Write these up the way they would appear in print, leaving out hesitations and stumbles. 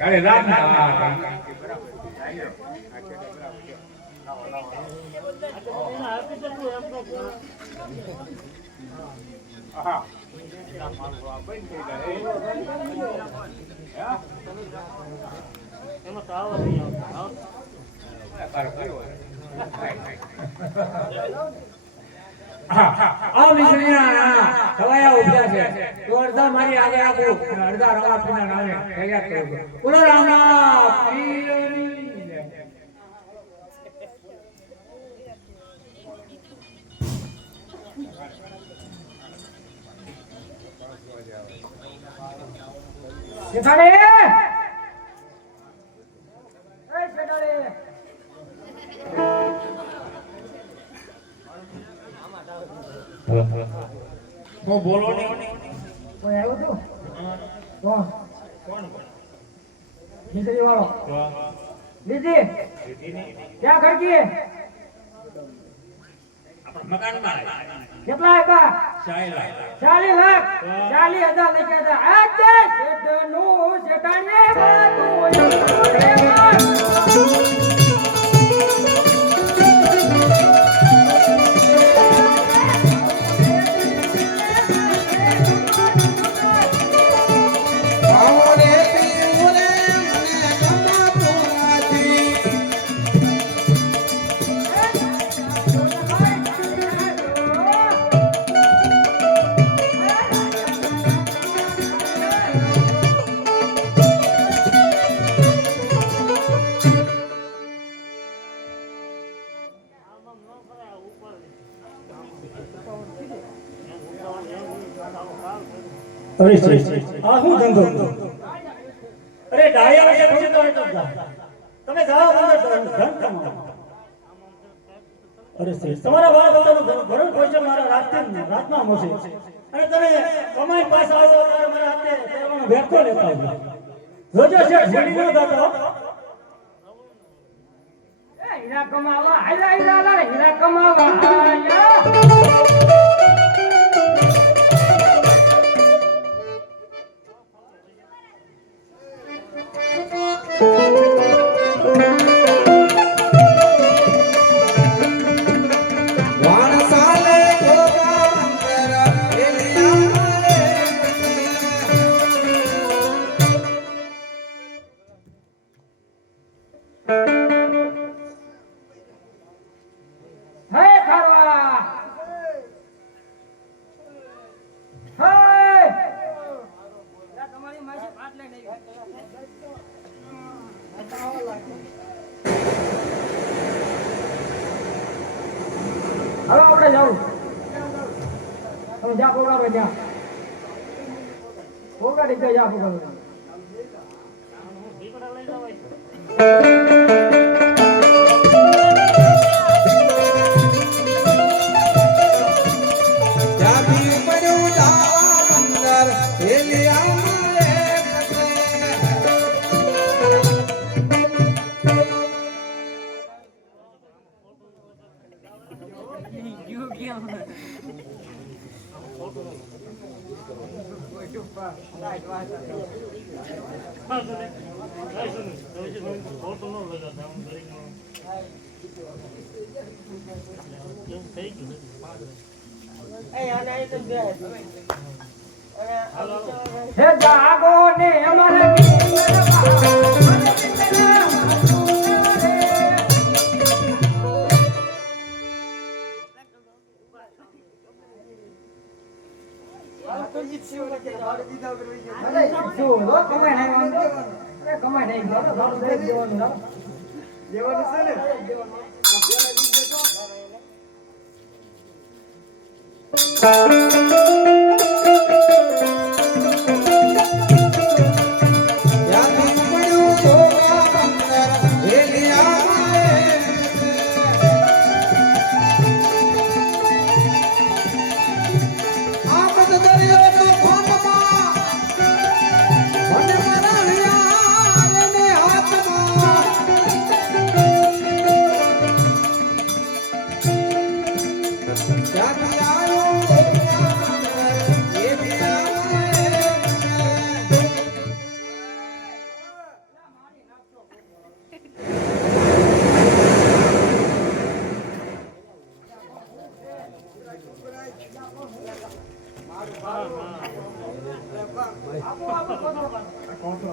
અરે રામ ના સવાયા ઉભ્યા છે તો અડધા મારી આગે આગળ અડધા રવા પીના નામે તૈયાર કરો બોલો રામના પીરની શેઠાડે હું બોલો ને કોઈ આવ્યો તો કોણ નીચે વાળો દીદી ક્યાં ખર્ચી મકાન માં કેટલા આપ્યા 40 લાખ 40,000 લઈ ગયા આજે શેઠ નું શેઠાને અરે આ હું ધંધો અરે ડાયા વિશે પૂછતો હોય તો તમે જાઓ અંદર ધન કમાઓ અરે તમારા બાળ બચ્ચાનું ભરણ પોષણ મારા રાતના મળશે અને તમે કમાઈ પાસે આવો ત્યારે મારા હાથે કરવાનો ભેટકો લેતા આવજો જોજો શેઠ છોડી ન દાતો હીરા કમાવા હીરા કમાવા આયા હવે આપણે જાવું તમે જા પ્રોગ્રામ જા પોગાડી જા પ્રોગ્રામ હે જાગો ને અમારા આપો આપો કોતો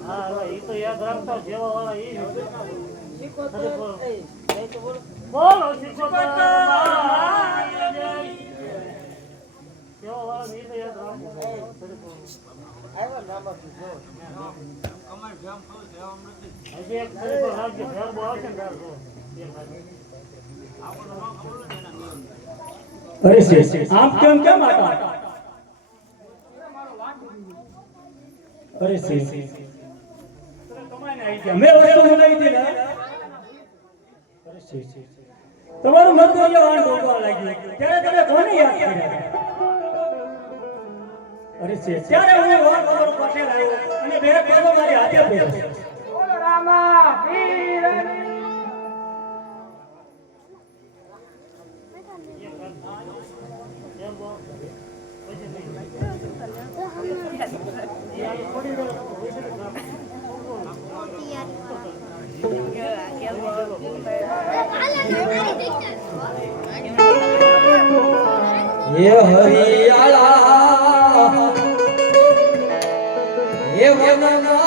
હા એ તો યાદ રાખતા જેવા વાળા એ બોલો શિકોતર જેવા વાળા એ તો યાદ અરે આમ કેમ આટા અરે કમાઈને આવી ગયા મેં વસ્તુ બોલાવી હતી ને અરે તમારું મત બોલ્યો વાણ ભોગવા લાગ્યું ત્યારે તમે કોને યાદ કર્યા અરે ત્યારે હું વાણ તમારો પટેલ આવ્યો અને બે પેલો મારી હાથે પડ્યો બોલો રામા પીરની ये हरियाला ये वनना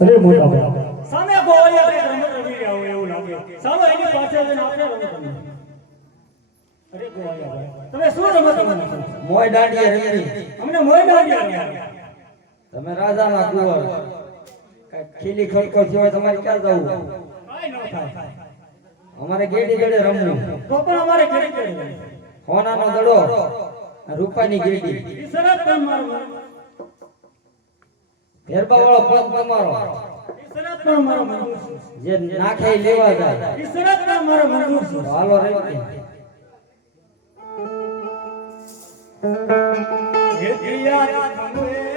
અરે મોટા ભાઈ સામે ગોવાળિયા રમત રમી રહ્યા હોય એવું લાગે ચાલો એની પાછળ જઈને આપણે રમત રમીએ અરે ગોવાળિયા ભાઈ તમે શું રમત રમવાના મોય દાંડિયા રમી અમને મોય દાંડિયા રમ્યા તમે રાજાના કુંવર ખીલી ખડકો સિવાય તમારે ક્યાં જવું કાઈ ન થાય અમારે ગેડી ગળે રમવું તો પણ અમારે ઘરે ઘરે સોનાનો દડો રૂપાની ગેડી ઈ શરત કામ મારો ફેરબા વાળો પગ તમારો ઈ શરત કામ મારો મંજૂર છે જે નાખે ઈ લેવા જાય ઈ શરત કામ મારો મંજૂર છે હાલો રહી હે દિયા તમે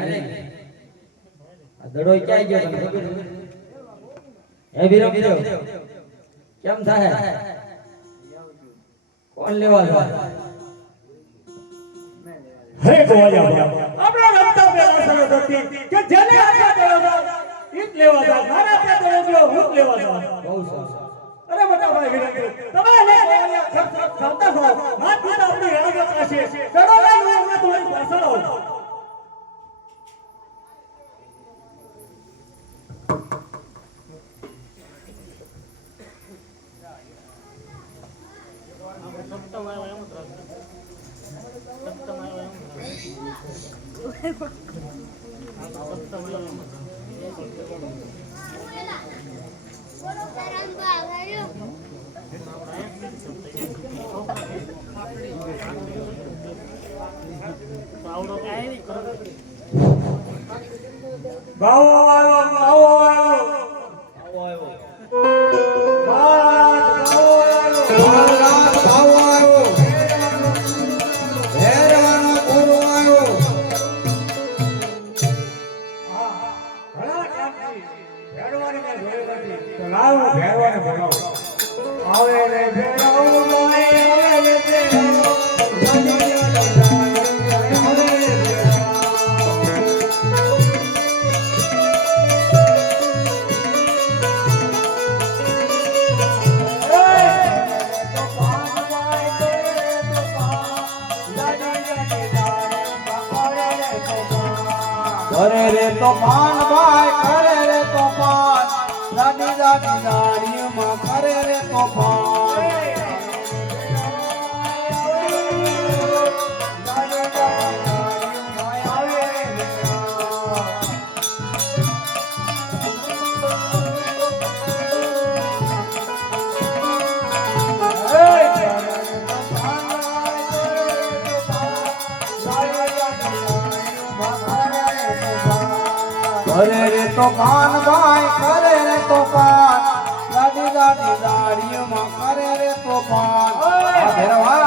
નહીં આ દડો ક્યાં ગયો તને ખબર છે? હે વિરમ કેમ થાય કોણ લેવા જાય હે ગોવાળિયા આપણા રમતા પેલા સરસ હતી કે જેને આખા દેવા ઈટ લેવા દો મારા તે દેવો હું જ લેવા દો બહુ સરસ અરે મોટા ભાઈ વિરંગી તમે લે ખાતા હો માત પિતા આપણી રાહ પાસે ચડો લઈ હું તમારી પાછળ આવું સપ્તમ આવ્યો એમ જ રાખજો. સપ્તમ આવ્યો એમ જ રાખજો. સપ્તમ આવ્યો એમ જ આવડો કાંઈ ગાવો આવ્યો કરે રે તો પાન ભાઈ કરે રે તો પાન દાદી દાદી દાડીમાં કરે રે તો પાન કરે રે તો પાન ભાઈ કરે રે તો પાન દાદી દાદી દાડીમાં કરે રે તો પાન આ ભેરવા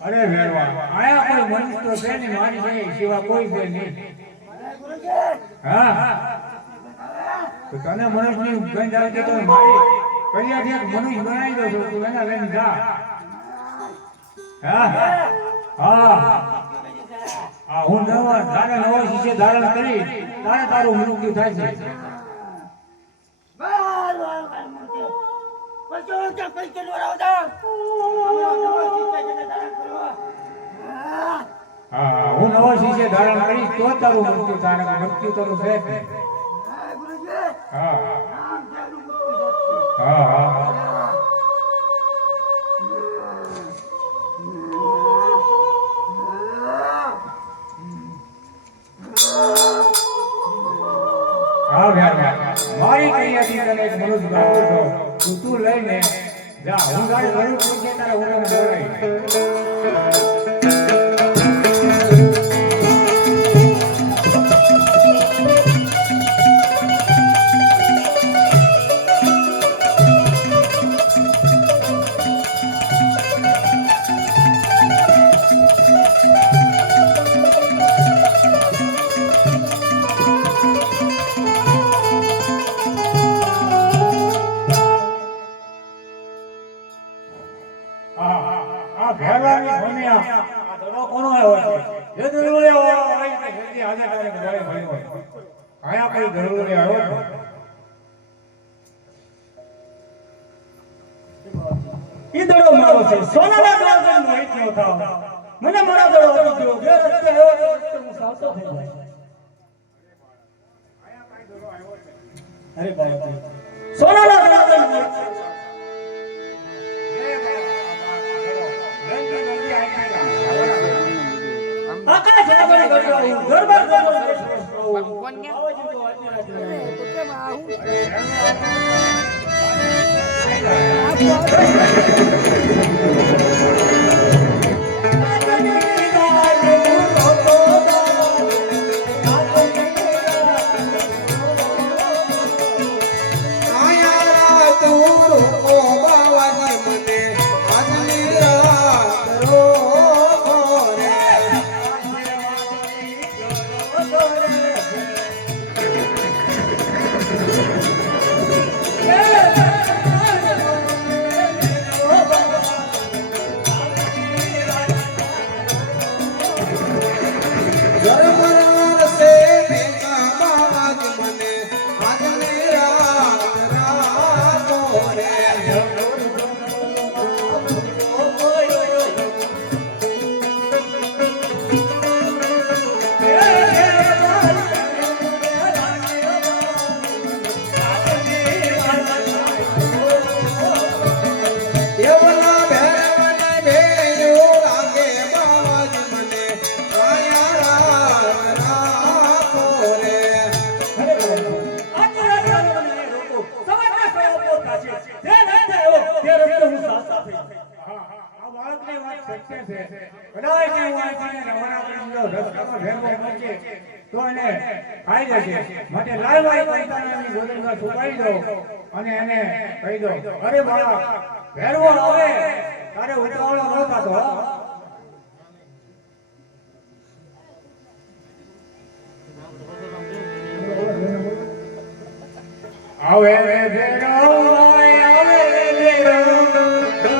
અરે વેરવા આયા કોઈ મનુષ્ય તો છે નહીં મારી છે સિવા કોઈ છે નહીં હા તો તને મનુષ્યની ગંધ આવી તો મારી કરિયાથી એક મનુષ્ય બનાવી દો છો તું એના લઈને જા હા હા આ હું નવો શિષ્ય ધારણ કરી તારે તારું મૃત્યુ થાય છે તો કે પૈકે દોરાવ દા હા હું નવો શીશે ધારણ કરીશ તો તારું મૃત્યુ તારા મૃત્યુ તારું છે જ નહીં. ગુરુજી હા નામ જાનું મુક્તિ હા હા હા ભાઈ મારી કૈયાથી તને એક મનુષ્ય આપું છું તું લઈને જા હું તારે જરૂર પૂછે તારે હું તને બોલાવી આ ભેરવાની ભૂમિયા આ દડો કોનો આવ્યો છે જે દડો આવ્યો હોય તે જલ્દી આજે તારે ઘરે ભણ્યો હોય આયા કઈ દડો આવ્યો ઈ દડો મારો છે સોનાના દડો વહીત ન થાવ મને મારા દડો આપી દો જે રસ્તે આવ્યો એ રસ્તે હું સાવતો થઈ જાય અરે બાપરે સોનાના દડો વહીત આકાશ આગળ ગયો દરબાર ભગવાન આયા તું રોકો બાવાજી મને આજની રાત રોકો રે ગરમર સે મેકા બાવાજી મને આજની રાત રાતો રે દેવના ભેરવને ભેયો લાગે બાવાજી મને આયા રાત રાતો રે આ બાળકની વાત સત્ય છે કદાચ ને હું અહીંથી રવાના કરી દઉં રસ્તામાં ભેરવો મળશે તો એને ખાઈ જશે માટે લાલ મારી પોતાની ગોદડીમાં છુપાવી દો અને એને કહી દો અરે બાળક ભેરવો આવે તારે ઉતાવળો ન થતો આવે રે ભેરો આવે રે ભેરો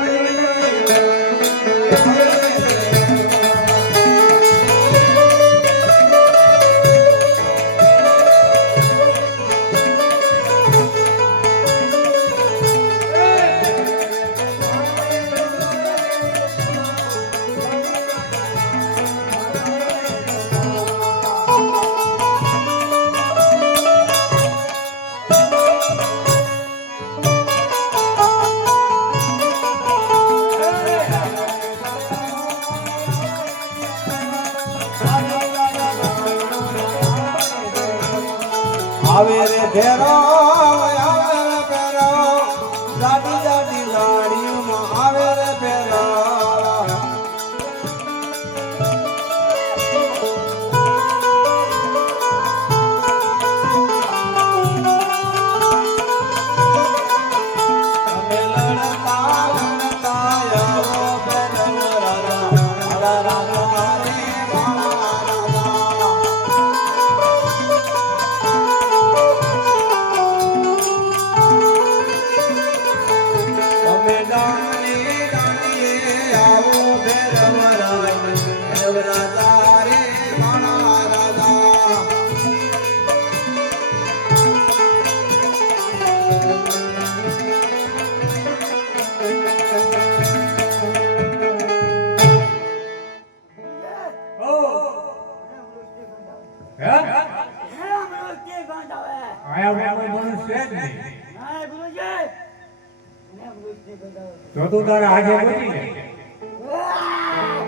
આવે રે ભેરો આવે રે ભેરો જાડી જાડી લાડીઓમાં આવે રે ભેરો અમે લડતા લડતા આવો ભેરો રાજા રાજા રે રાજા હે હે મને કે ગાંઠ આવે આયા કોઈ મનુષ્ય છે જ નહીં. ના ગુરુજી મને મૃત્યુ ગાંઠ આવે જો તું તારા આજે ગોતી લે.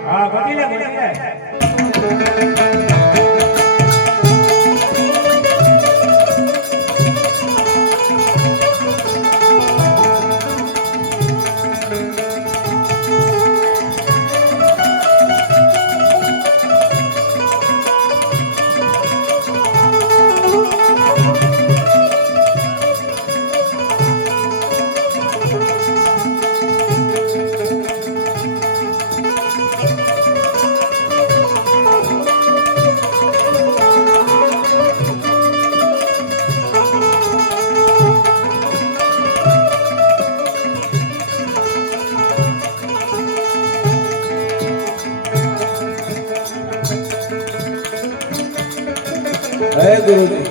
હા ગોતી લે ગોતી લે. હે ગુરુજી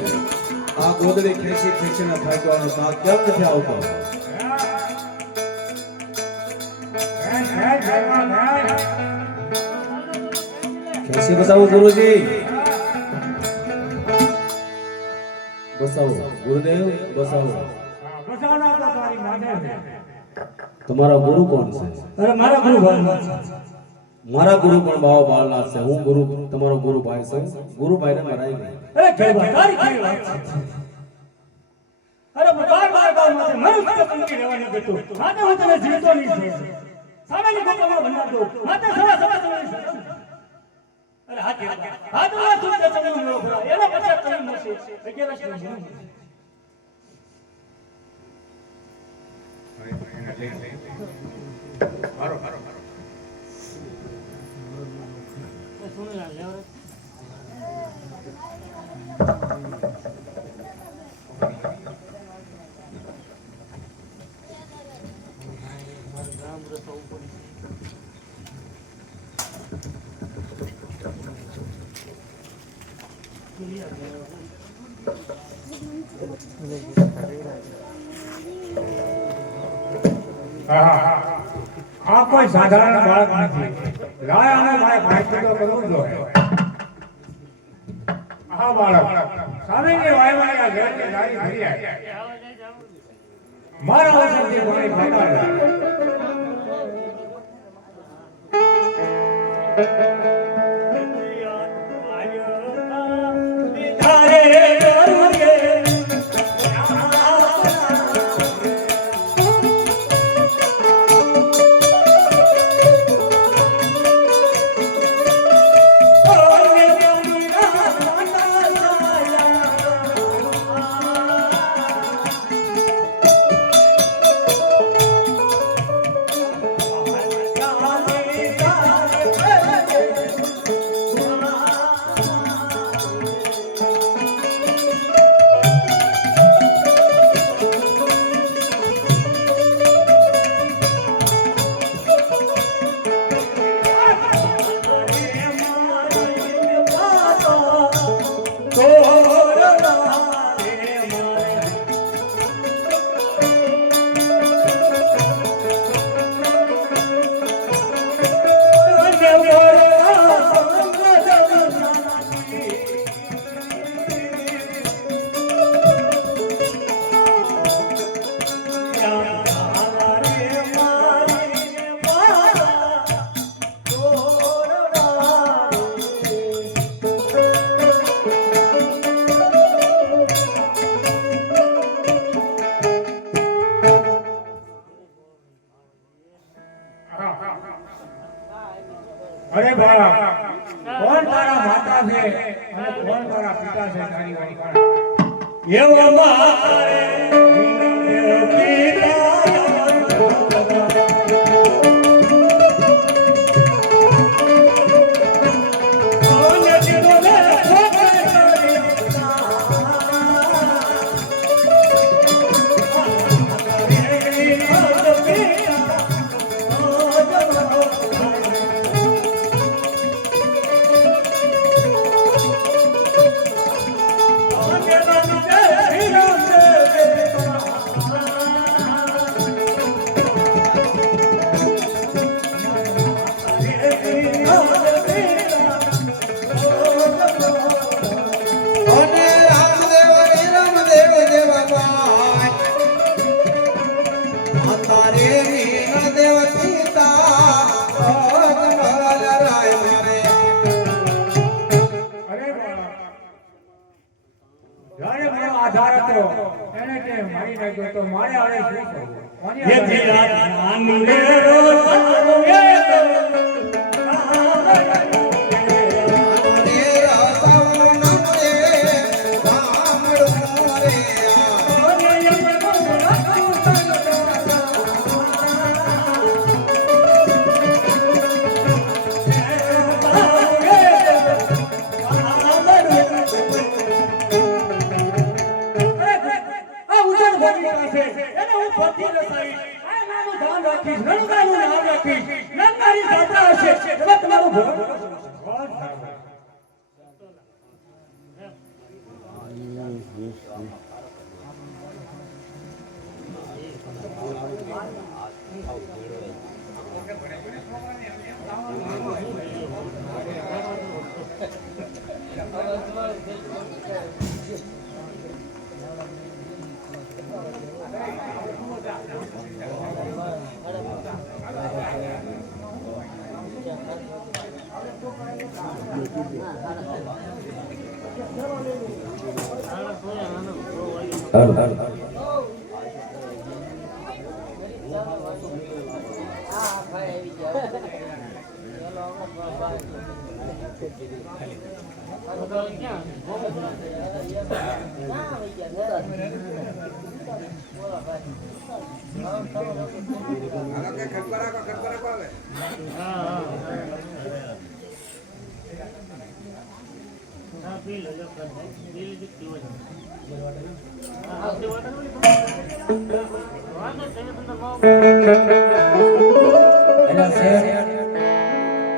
આ ગોદડી ખેંચી ખેંચીને થાકવાનો તાક કેમ નથી આવતો? ખેંચી બસાવો ગુરુજી, બસાવો ગુરુદેવ, બસાવો. બસાવના તો તારી માને છે. તમારા ગુરુ કોણ છે? અરે મારા ગુરુ ભાઈ મારા ગુરુ પણ બાવા બાળનાથ છે. હું ગુરુ તમારો ગુરુ ભાઈ છું. ગુરુ ભાઈને મરાઈ ગઈ. અરે ખેડવા તારી કેવી વાત છે? અરે બાર માથે મારું તને પંકી રહેવાનું કીધું. માથે હું તને જીવતો નહીં છું. સામેની ગોપામાં બનાવતો. માથે સવા તને અરે હાથમાં તું તે તમે મેળો ભરો. એના પછી તમે મળશે. 11 નો જન્મ. મારો મારો સુની લા લેવરે આ કોઈ સાધારણ બાળક નથી. લાયાને મારે પ્રાયશ્ચિત્ત કરવું જોઈએ. આ બાળક સામેની વાયવાય આ ઘરની નારી ધરી આવી. મારા વચનથી મને ફટાડે. અરે બાળક, કોણ તારા માતા છે અને કોણ તારા પિતા છે તારી વાણી કોણ? એવો મારે પિતા જ્યારે મારો આધાર હતો એને તે મારી નાખ્યો તો મારે હવે શું કરવું? કોની ये આધારે? दिला ध्यान मेरो तारो ये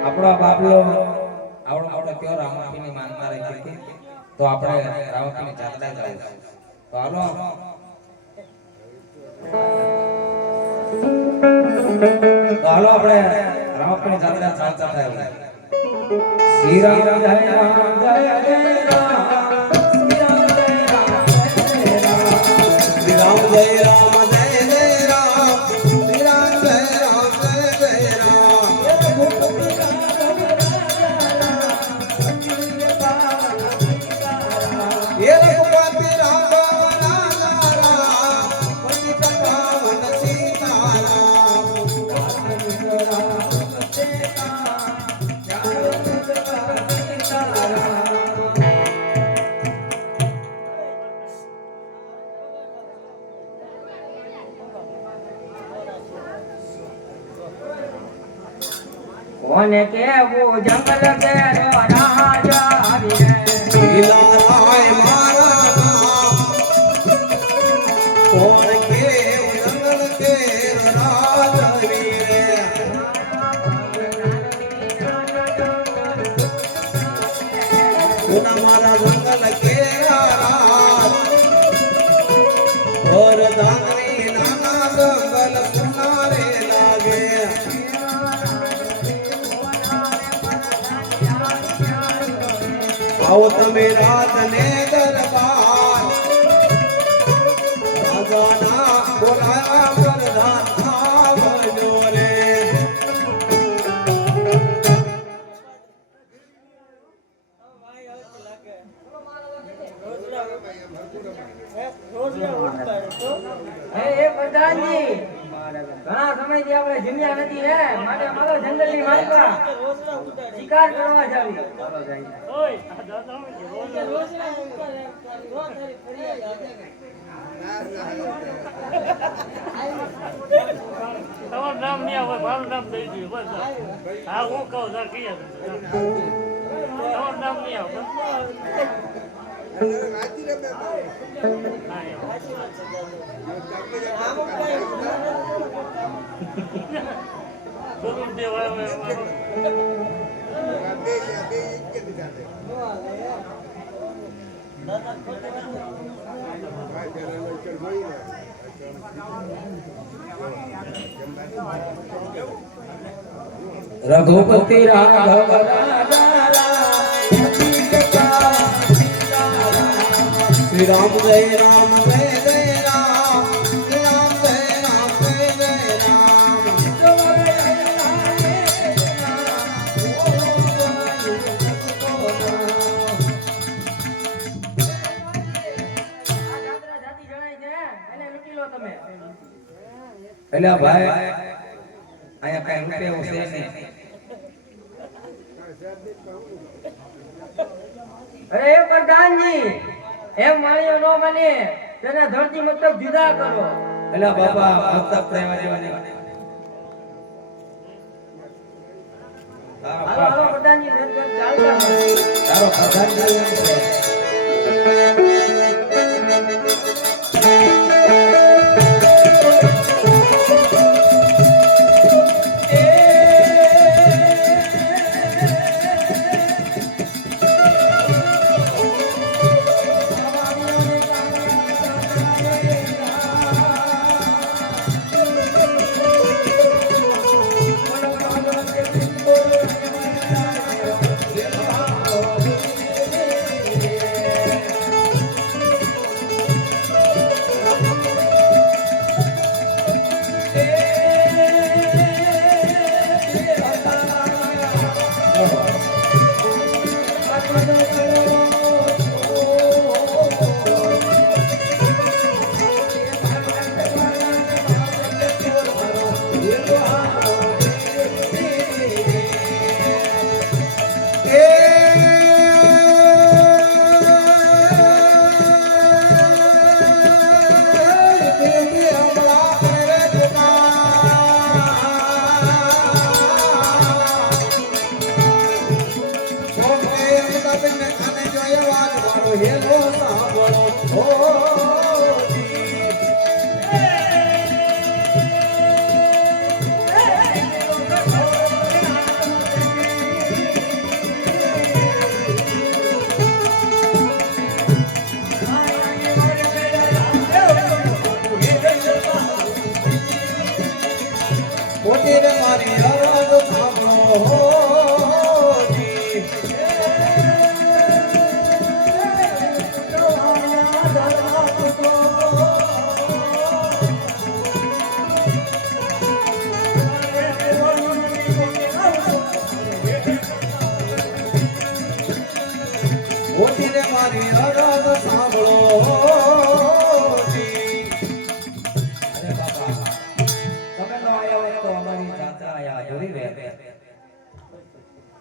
આપણો બાબલો આવડો મોટો કયો રામાપીની માનતા રહી હતી તો આપણે રામાપીની જાત્રા જવું છે. તો હાલો આપણે રામાપીની જાત્રા ચાલતા થાય. શ્રી રામ જય રામ જય જય રામ, શ્રી રામ જય રામ જય જય રામ, શ્રી રામ જય રામ જય જય રામ, શ્રી રામ જય રામ જય જય રામ. ये रघुपति राम राम राम, पतित पावन सीताराम, કોને કેવું જંગલ કેરો રાજા આવી રે, લીલારાય મારા નામ, કોણ કેવ જંગલ કેર રાજ વીરે, કોણ મારા જંગલ કેરા રાજ, ઓર દાનવી નાના જંગલ સુનારે લાગે. आओ तमे रात ने दरबार, राजाना बोलाया प्रधान आवજો रे. એ પ્રધાનજી ઘણા સમયથી આપણે જમ્યા નથી હે, માટે મારો જંગલની માલિકા શિકાર કરવા જાવી. ઓય આ દાદા તમારું નામ નહીં આવે, મારું નામ દઈ દઉં બસ. હા હું કહું સર કહીએ તમારું નામ નહીં આવે. જરૂર દેવાય रघुपति राघव श्री राम जय राम जय जय राम, श्री राम जय राम जय जय राम. કરો તમે. એટલે આ ભાઈ અહીંયા કઈ રૂપિયા એવું છે નહીં. અરે એ પ્રધાનજી, એમ માણ્યો ન બને, તેના ધરતી મતલબ જુદા કરો. એટલે આ બાપા ભક્ત પ્રેમા જેવાને હાલો હાલો પ્રધાનજી, ચાલતા રહો. તારો પ્રધાનજી એમ છે.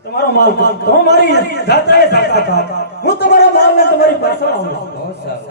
તમારો માલ તમારી જાત્રાએ જાતા હતા. હું તમારા માલને તમારી પાસે આવું છું. બહુ સરસ.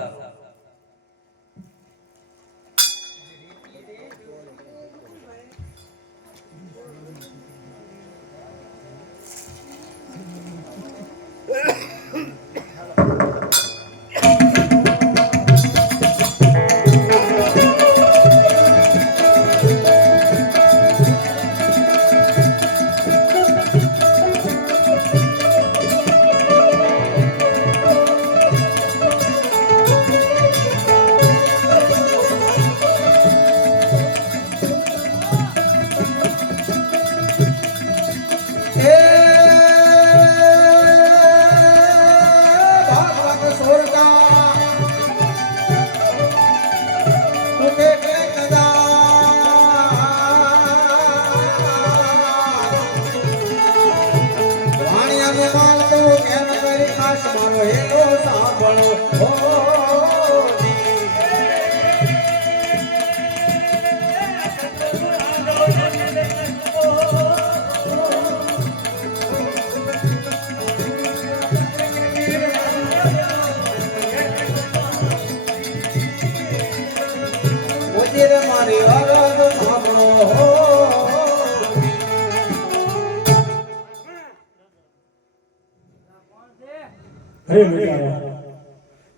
અરે મેરા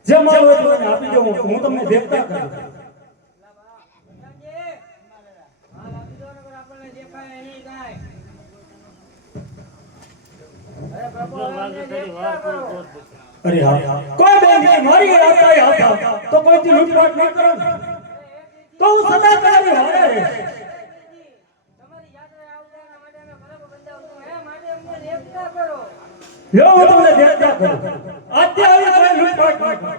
જે માલ હોય તો મને આપી દો. હું તમને દેખતા કરું. પ્રધાનજી, માલ આપી દો નકર આપણને દેખાય નહીં કાંઈ. અરે પ્રભુ, અમને દેખતા કરો. અરે હા, કોઈ બેન મારી યાત્રાએ આવતા તો કોઈથી લૂંટફાટ ન કરો ને. તો હું સદા તમારી હારે રહીશ. તમારી યાત્રાએ આવવાના માટે અમે બરાબર બંધાવું છું. એ માટે અમને દેખતા કરો. લો હું તમને દેખતા કરું. અત્યારે કોઈ લૂંટફાટ ન કરો.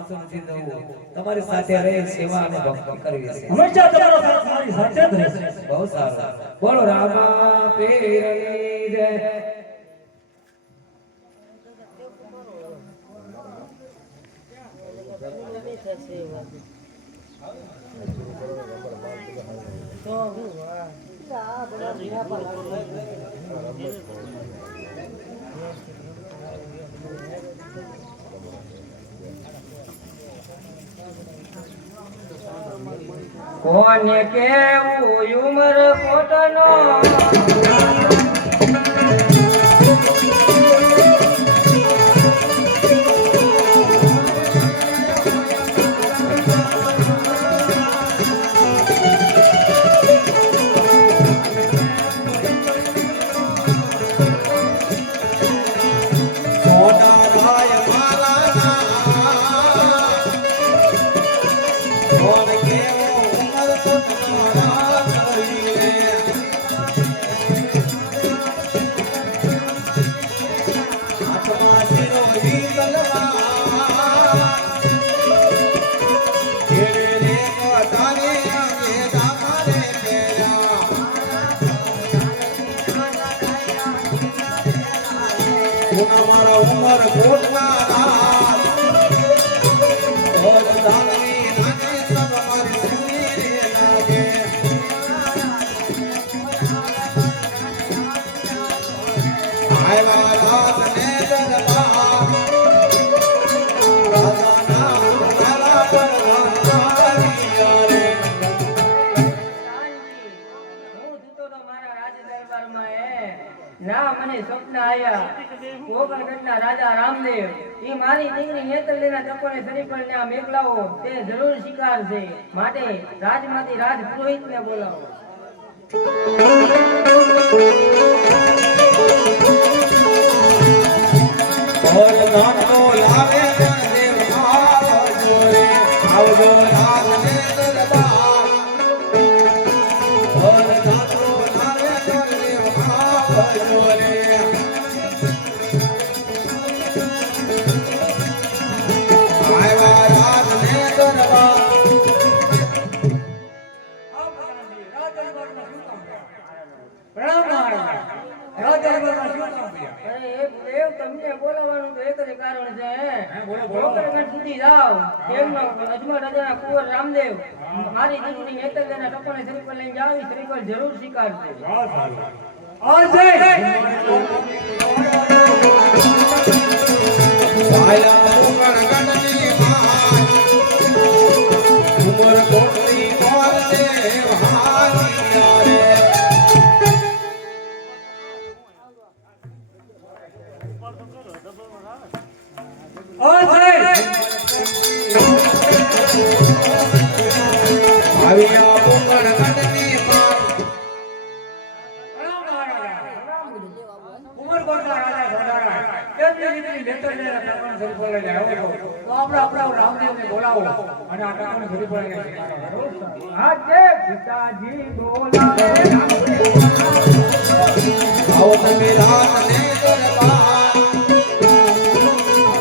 પાછું નથી જવું. તમારી સાથે રહી સેવા અને ભક્તિ કરવી છે. હંમેશા તમારો સાથ મારી સાથે જ રહેશે. બહુ સારું. બોલો રામા પીરની જય. કોને કેવું ઉમર પોતાનો ઉમર કોટના રાજ ઓર દાનવી નાને સબ મારી સુની લાગે આયવા રાત ને દરબાર રાજાના મારા પરવારી રે ના મને સ્વપ્ન આયા કોકણગઢના રાજા રામદેવ ઈ મારી દીકરી નેતરલીના ચપ્પલે શરીફળ ને આ મેઘલાઓ તે જરૂર શિકાર છે માટે રાજમાંથી રાજ પુરોહિતને બોલાવો ઓર દાનો લાવે દેવ આવજો રે આવજો રાતને દરબાર ઓર દાનો લાવે દેવ આવજો રે આયવા રાતને દરબાર પ્રણામ મહારાજ. રાજ દરબારમાં શું કામ થયા? અરે એક દેવ તમને બોલાવવાનું તો એક જ કારણ છે બોલો, બોલો. કોકણગઢ સુધી જાઓ તેમનો અજમલ રાજાના કુંવર રામદેવ મારી દીકરી નેતરલીના ચપ્પલે શરીફળ લઈને જાઓ ઈ શરીફળ જરૂર શિકાર છે વાહ, સારું. આજે સાયલા કોકણગઢની માય ઉમર કોટની કોર દેવ હારિયા રે આવ્યા કોકણગઢની માય પ્રણામ મહારાજ. ઉમરકોટના રાજા સદારાય તેમની દીકરી નેતરલીના ચપ્પલે શરીફળ લઈને આવ્યો હતો. તો આપણા રામદેવને બોલાવો અને આ ચપ્પલે શરીફળ લઈને શિકારો. આજે પિતાજી બોલાવે આવો તમે રાતને દરબાર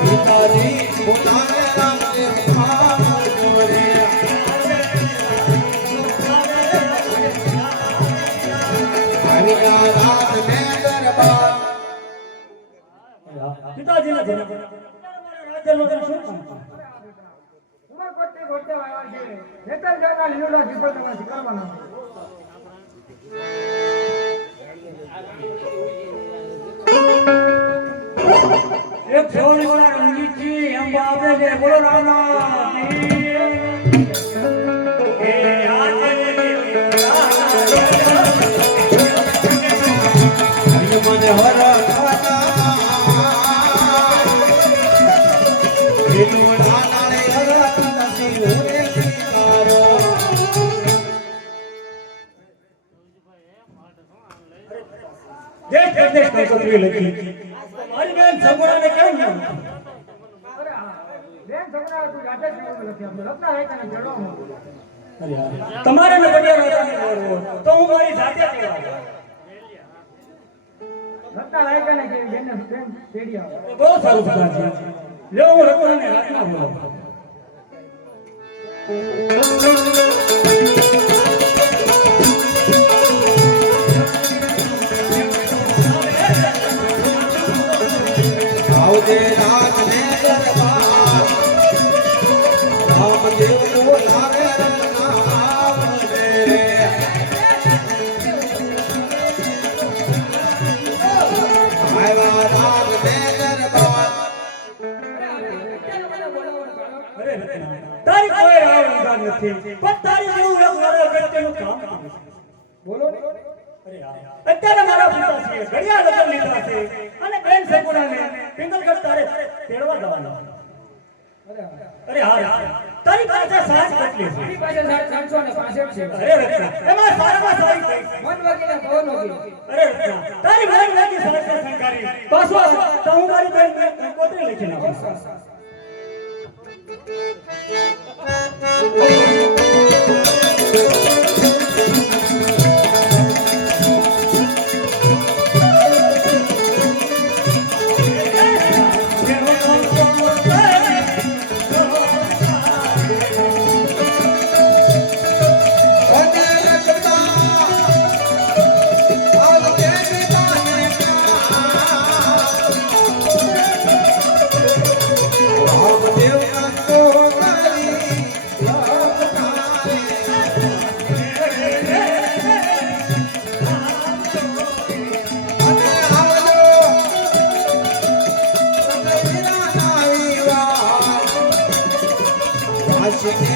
પિતાજી પોતાને રામદેવ આવજો રે આવ્યા રાતને દરબાર પિતાજીના ઘરે રાજ્યમાં શું કામ છે? ઉમરકોટથી ગોઠે આવ્યા છે નેતરલીના લીલોડા શિખર તમે શિકારવાનો એક સેવણીવાળા રણજીતજી એમ બાપે છે. બોલો રામા એ આજે મને હર ખાતા એનું નાનાને હરત નથી હોરે શિકારો દેશ પ્રદેશ કંકોત્રી લખી મારી બેન સગુણાને કેમ નામ બેન છોકરા તું રાતે જ લખી આપજો રત્ના રાયકાને જડવાનું તમારે ને પટેલ રાજાને જોડવો તો હું મારી જાતે જ કહેવાય. રત્ના રાયકાને કેવી બેનને બેન તેડી આવો બહુ સારું પિતાજી. લ્યો હું રઘુરાને રાતના બોલાવું. આવજે રાત ને દરબાર રામદેવ નો લાગે રમનામ રે આવ્યા રાત ને દરબાર અરે રત્ના, તારી કોઈ રાહ રંગાર નથી, પણ તારી જેવું એક મારા વ્યક્તિનું કામ કર્યું છે. બોલો ને. અરે હા, અત્યારે મારા પિતાશ્રીએ ઘડિયાળ લગ્ન લીધા છે અને બેન સગુણાને પિંગલગઢ તારે તેડવા જવાના છે. અરે હા, તારી પાસે સાજ કેટલી છે? મારી પાસે 365 છે. અરે રત્ના, એમાં સારામાં સારી કઈ? મન વાગીને પવન વાગી. અરે રત્ના, તારી મન લાગી સાજને સંકારી પાછો તો હું મારી બેન પોતે લખી નાખું. અને રખડતા આવજે પિતાને રામદેવ અંતો કરી લખતારે અને આવજો સદવીરા નાવી વાત વાસીને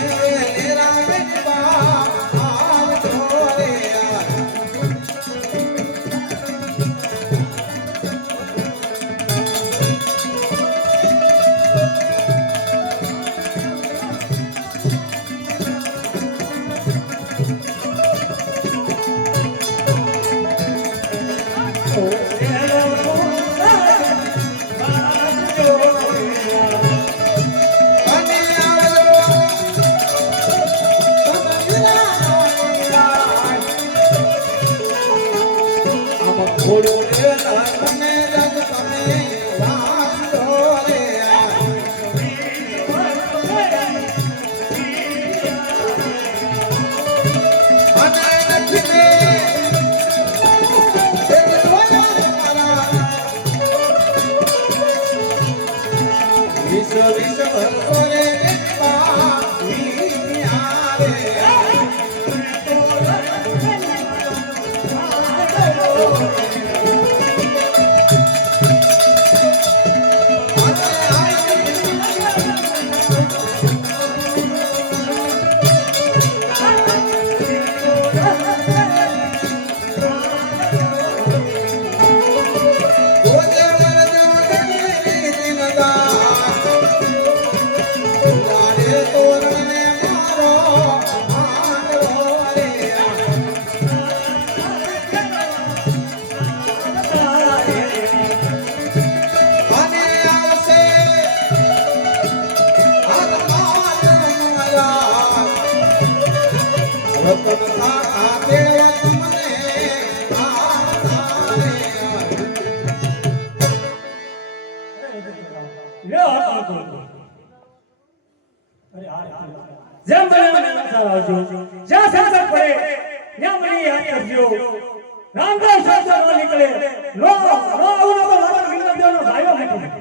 જેમ બને મને નમસ્કાર આવજો, જ્યાં સંકટ પડે ત્યાં મને યાદ કરજો. રામદાસ શબ્દ ન નીકળે નો આવું તો મારા વિનોદનો ભાઈઓ નથી.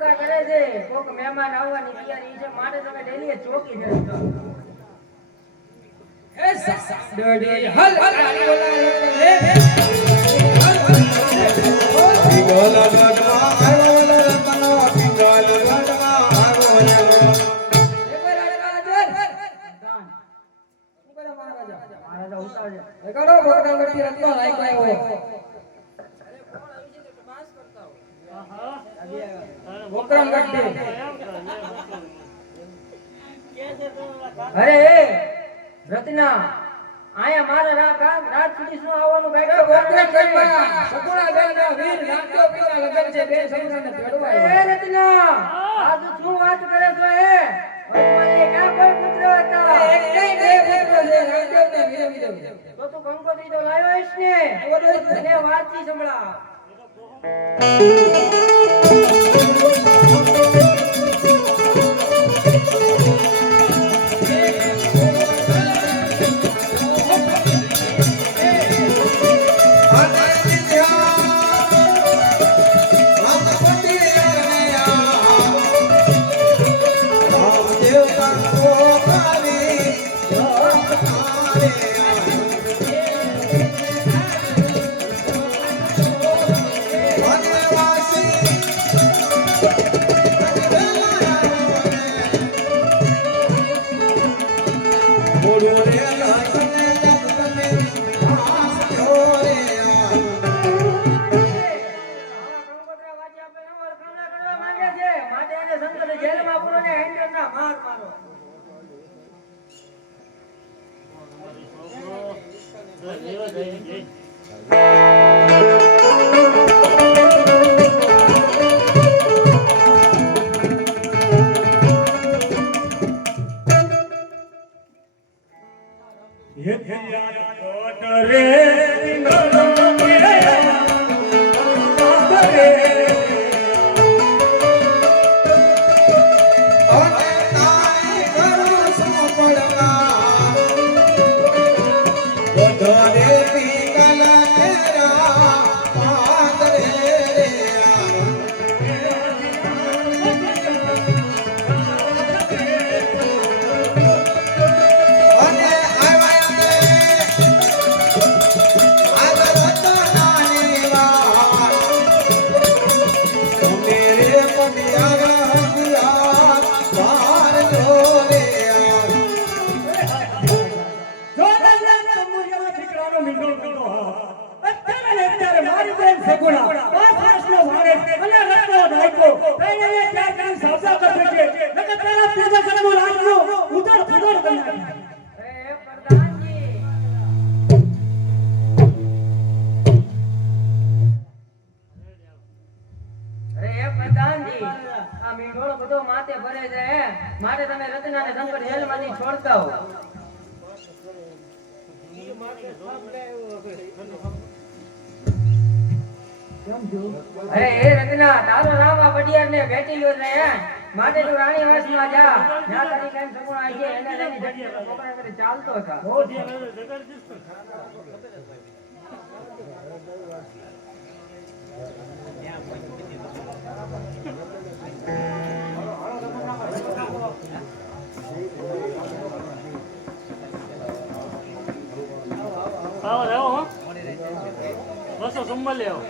ટપકા કરે છે કોક મહેમાન આવવાની તૈયારી છે માટે તમે ડેલી ચોકી ફેરવજો એ સાસડડી હલ તારી ઓલા રે પિંગલ ગઢમાં આવ્યો રે રતનો પિંગલ ગઢમાં આવ્યો રે મહારાજા ઉતાવળ છે એકાડો ભગવાન ગઢી રત્નો રાખ્યો આવ્યો વકરામ ગઢી અરે રત્ના આયા મારા રાત સુધી શું આવવાનું ગાડ્યો વકરામ ગઢમાં સગુણા બેનના વીર નાટ્યો પીના લગન છે બે સંસારને ભેળવા એ રત્ના આજ શું વાત કરે છો એ વચમાં ક્યાં કોઈ પુત્ર હતા એક નહીં બે પુત્રો છે નાટ્યો ને વીર વીર તો તું કંકોત્રી તો લાવ્યો હશ ને મને વાતથી સંભળાવ માટે તમે રત્નાને શંકર જેલમાંથી છોડતા હો અરે એ રત્ના તારો રામ આ બડિયાને બેઠી ગયો છે માટે તું રાણીવાસમાં જા જ્યાં તારી કાંઈ સગુણ આવી છે એને લઈને જગ્યાએ છોકરા કરે ચાલતો હતા આવો આવો બસો સંભાળ લેવો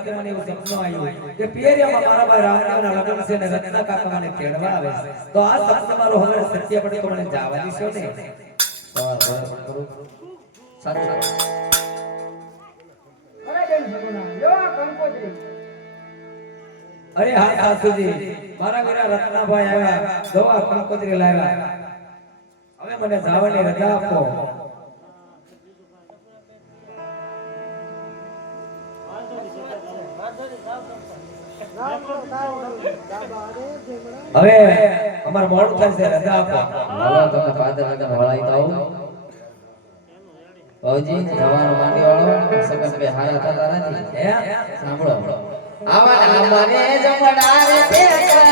વખતે મને એવું સપનું આવ્યું કે પિયરિયામાં મારા ભાઈ રામદેવના લગ્ન છે ને રત્ના કાકા મને તેડવા આવે છે. તો આ સપનું મારું હવે સત્ય પડે તો મને જવા દીશો ને? સારું અરે બેન સગુણા, લ્યો આ કંકોત્રી. અરે હા સાસુજી, મારા ઘરે રત્નાભાઈ આવ્યા, દવા કંકોત્રી લાવ્યા. હવે મને જવાની રજા આપો. હવે અમાર મોડું થાય છે, રજા આપો. હાલો તમે પાદર લગન વળાઈ દો. બાઉજી જવાનો માંડી વાળો સગન બે હારા થતા નથી. હે? સાંભળો આવા મને જમડાર બેઠા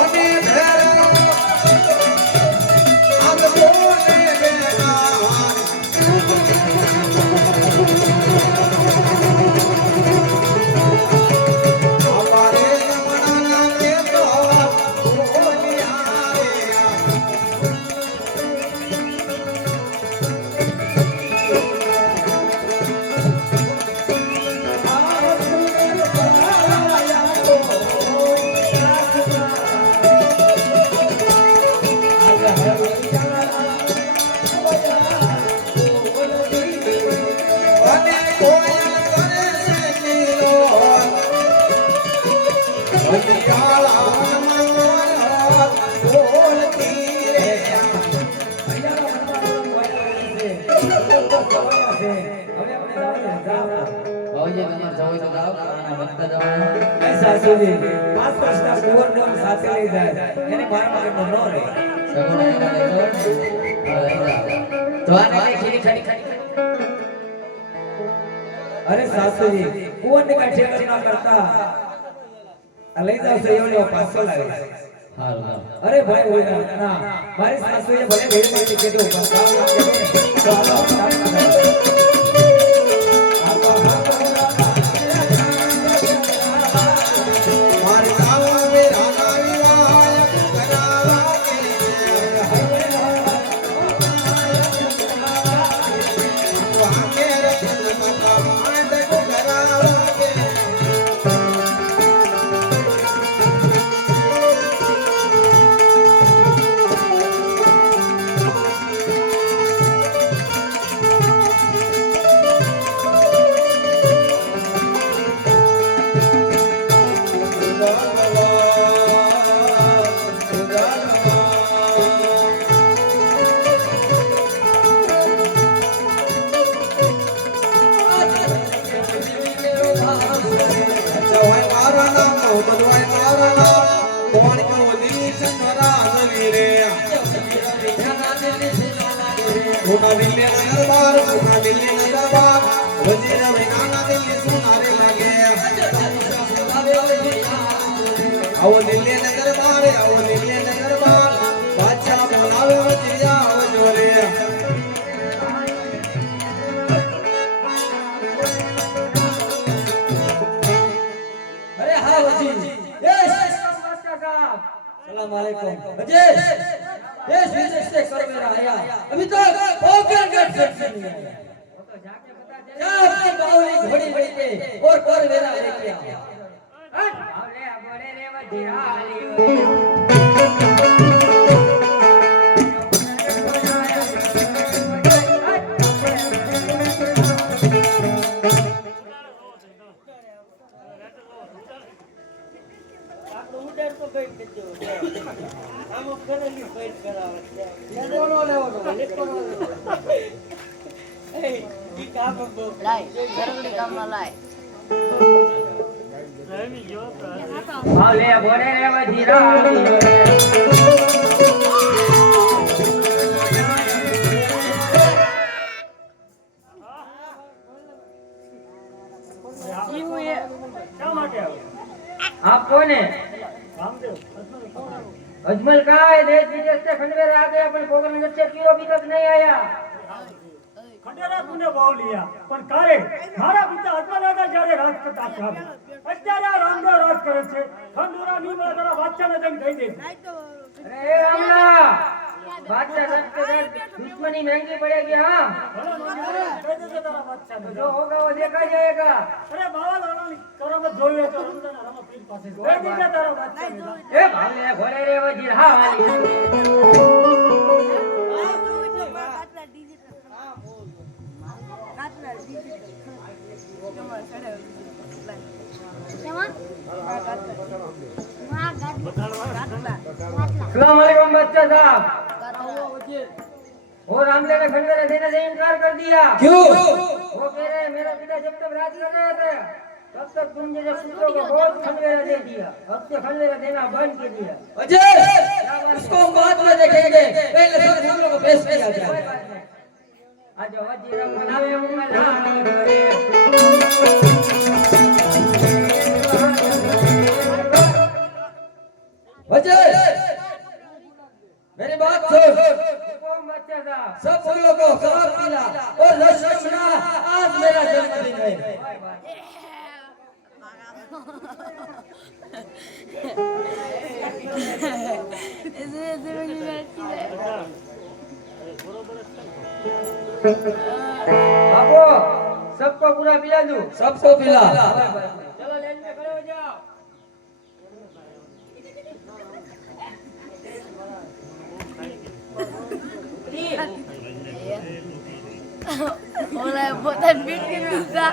અને ઘેર આગ બોલે બેના અમારે જમણાના કે તો બોલી આવે અને કોયલ કરે છે નીલો વડિયાળા મનોહર બોલતી રે બાઉજી તમારે જવું તો જાઓ આના વખતે જવાનું સાસુજી 5 વર્ષના કુંવરને આમ સાથે લઈ જાય એને મારા મગજમાં ન રહે. સગન એને લઈ જાઓ તો આને કઈ ખીરી ખાડી અરે સાસુજી, કુંવરને કાંઈ ઠેકાણ ના કરતા આ લઈ જાવ છો એવડો પાછો લાવે. હારું અરે ભાઈ હોય ના, મારી સાસુએ ભલે ભેળ માંથી કીધું પણ કામ ના કર્યું ને, તો હાલો આપણે કામ કરીએ. મારી તાવા વે રાના વિવાહ કરાવા કે વાકે રતન કથા માંડ કરાવા કે જવાય મારા નામ મોહમ્મદવાય મારા નામ કોણ કહો દિલ્હી સંગરા વીરે સુના દિલ્હી ના દરબાર સુના દિલ્હી ના દરબાર વજીર વિનાના દિલ્હી સુનારે લાગે આવો દિલ્હી ના દરબાર આવો દિલ્હી ના દરબાર બાદશાહ બોલાવે વજીરિયા આવજો રે અરે હા વજી, યસ सलाम वालेकुम अजय, देश विदेश से कर मेरा आया अभी तक पोकर गट से नहीं आया. क्या आपकी बावली घोड़ी बड़ी थे और कर मेरा लेके आया. આવલે આ બોલે રે વઢિયાળી. આવલે આ બોલે રે વઢિયાળી. શા માટે આવ્યો? आप कौन है? રામદેવ अजमल कहाँ है? देश विदेश से खंडवेर आ गया पर पोगरनगर से क्यों अभी तक नहीं आया? ખંડેરા તુને બહુ लिया પણ કારે મારા પિતા અજમલદાદા જ્યારે રાજ કરતા હતા અત્યારે આ રામદેવ રાજ કરે છે. ખંડુરા ની મેં જરા બાદશાહને જઈને કહી દે. अरे ए रामला बादशाह रथ के रथ दुश्मनी महंगी पड़ेगी हाँ ભલે નોંધી કહી દેજો તારા બાદશાહને. जो होगा वो देखा जाएगा અરે બાવા લાલાની કરામત જોઈ હોય તો રમજાન રામા પીર પાસે કહી દેજો તારા બાદશાહને. ए भाले घोड़े रे वजीर हाँ वाली अस्सलाम वालेकुम बादशाह साहब वो रामले ने खंडर देने से इनकार कर दिया क्यों? वो कह रहे हैं मेरा पिता जब तक राज कर रहे थे तब तक तुम जैसे पुत्रों को बहुत खंडेरा दे दिया अब से खंडेरा देना बंद कर दिया अजय उसको हम बाद में देखेंगे, पहले सब हम लोग को पेश किया कोई जाए। बात नहीं आज वजीर मनावे मुंगला अजय मेरी बात सुन, हुकुम बादशाह साहब सब लोगों को शराब पिला और लश्कना, आज मेरा जन्मदिन है। कोई बात नहीं। बाबू सबको पूरा पिला दूं सबको पिला। चलो लाइन में खड़े हो जाओ Oleh buatan bikin bisa.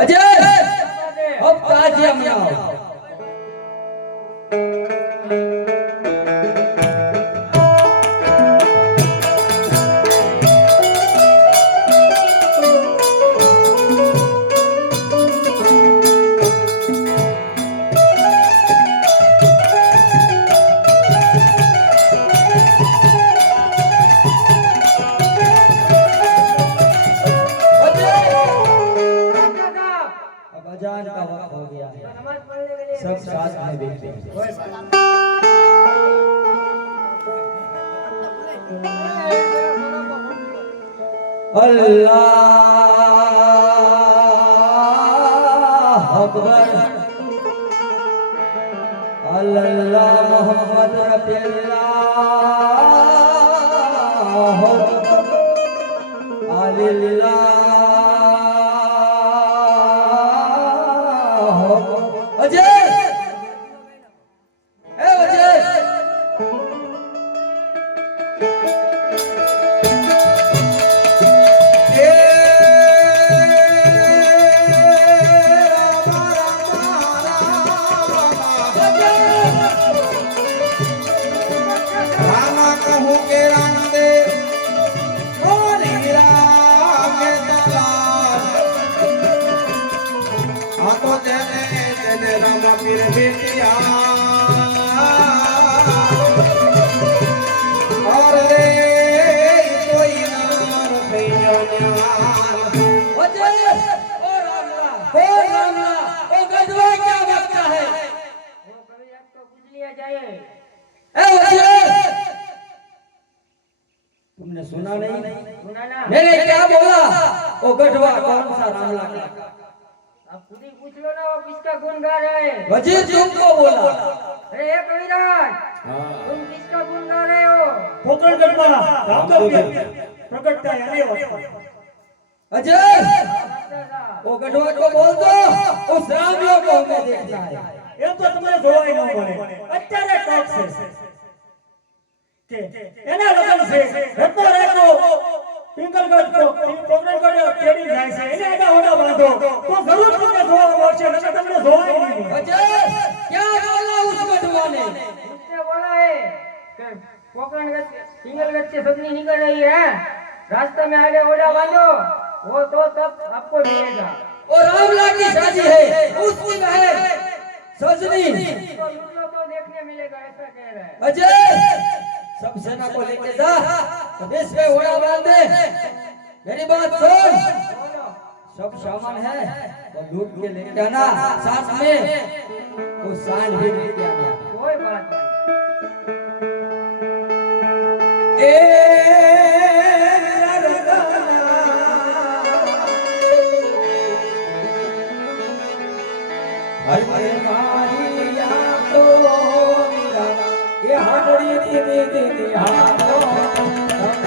Ajay अब ताजिया मनाओ। अब अजान का वक्त हो गया है, नमाज पढ़ने के लिए सब साथ में बैठे हैं। अल्लाह अकबर, अल्लाह मोहम्मद रसूलुल्लाह, अल्लाह। अजय ए अजय रामा कहूँ के रंग दे और हीरा के दलाल हाँ तो तेने रामा पीर बेटिया और रे कोई नाम भैया अजय ओ रामला ओ गजवा क्या बकता है? वो कभी आपको पूछ लिया जाए ए अजय तुमने सुना नहीं? सुना ना मैंने क्या बोला? ओ गढ़वा कौन सा रामला का? अब खुद ही पूछ लो ना वो किसका गुण गा रहा है वजीर तुमको बोला। अरे ए कविराज तुम किसका गुण गा रहे हो પોકરણગઢમાં રામદેવ પ્રગટતા આને વાત. अजय बादशाह साहब ओ गढ़वा को बोल दो उस रामला को हमें देखना है। એમ તો તમને જોવાય ન મળે. અત્યારે ટોક છે કે એના લગ્ન છે રત્નો રાયનો પિંગલગઢ તો પોકરણગઢ તેડી જાય છે એને આગા ઓડા બાંધો તો જરૂર તમને જોવા મળશે નકર તમને જોવાય નહીં. अजय क्या बोला उस गढ़वा ने? उसने बोला है कि पोकरणगढ़ सिंगलगढ़ से सब्जी निकल रही है रास्ते में आगे ओढ़ा बांधो वो तो तब आपको मिलेगा और रामला की शादी है उसकी बहन सजनी। तो लुटलो तो देखने मिलेगा ऐसा कह रहा है अजय सब सेना को लेके जा, देश में घोड़ा बांध दे। मेरी बात सुन, बोलो सब सामान है वो लूट के लेके आना, साथ में वो सांड भी लेके आना। कोई बात नहीं ए हर मारी તો મીરા એ હાડડી દીદી દીદી હાડો